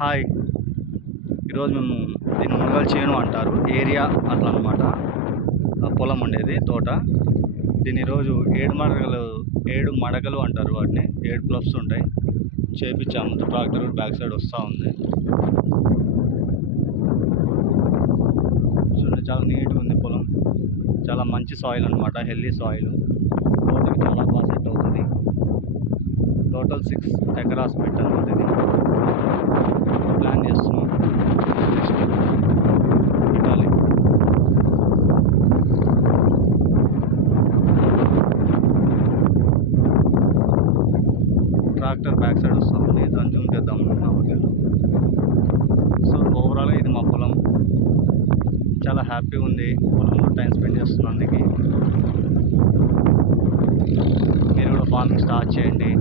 Hi. ఈరోజు మేము దీన్ని మునగల చేను అంటారు, ఏరియా అట్లా అనమాట. పొలం ఉండేది తోట. దీన్ని ఈరోజు 7 మడకలు అంటారు వాటిని. 7 ప్లస్ ఉంటాయి. చేపించాము. ట్రాక్టర్ బ్యాక్ సైడ్ వస్తూ ఉంది. చూడండి, చాలా నీట్గా ఉంది పొలం. చాలా మంచి సాయిల్ అనమాట, హెల్దీ సాయిల్. తోటకి చాలా బాగా సెట్ అవుతుంది. టోటల్ 6 ఎకరాస్ పెట్టాను ఇది. ప్లాన్ చేస్తున్నాం నెక్స్ట్ పెట్టాలి. ట్రాక్టర్ బ్యాక్ సైడ్ వస్తూ ఉంది. దాన్ని జూమ్ చేద్దాం కాబట్టి. సో ఓవరాల్గా ఇది మా పొలం. చాలా హ్యాపీగా ఉంది. పొలంలో టైం స్పెండ్ చేస్తున్నందుకు. మీరు కూడా ఫార్మింగ్ స్టార్ట్ చేయండి.